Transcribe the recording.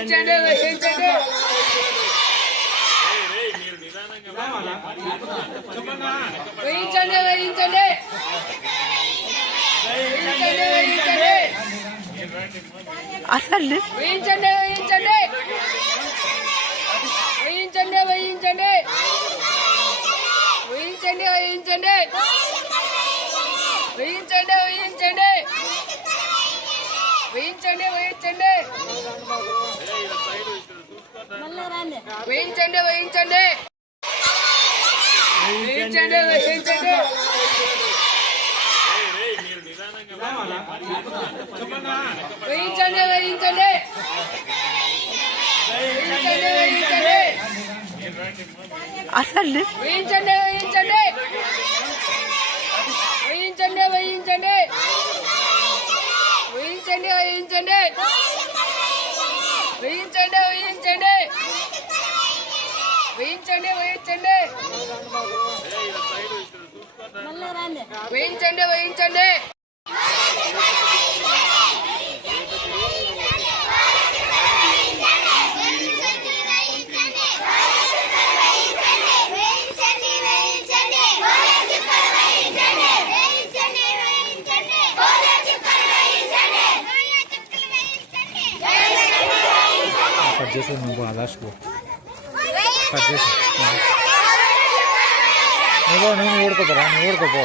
వేయించండి వేయించండి వేయించండి వేయించండి వేయించండి వేయించండి అసలు వేయించండి వేయించండి వేయించండి వేయించండి వేయించండి వేయించండి వేయించండి వేయించండి వేయించండి వేయించండి వేయించండి వేయించండి వేయించండి వేయించండి వేయించండి వేయించండి వేయించండి వేయించండి అసలు వేయించండి వేయించండి వేయించండి వేయించండి వేయించండి వేయించండి వేయించండి వేయించండి వేయించండి వేయించండి వేయించండి వేయించండి కట్ చేసి నువ్వు లాస్ట్కు కట్ చేసి నువ్వు ఓడుకోపోరా నువ్వు ఓడుకోపో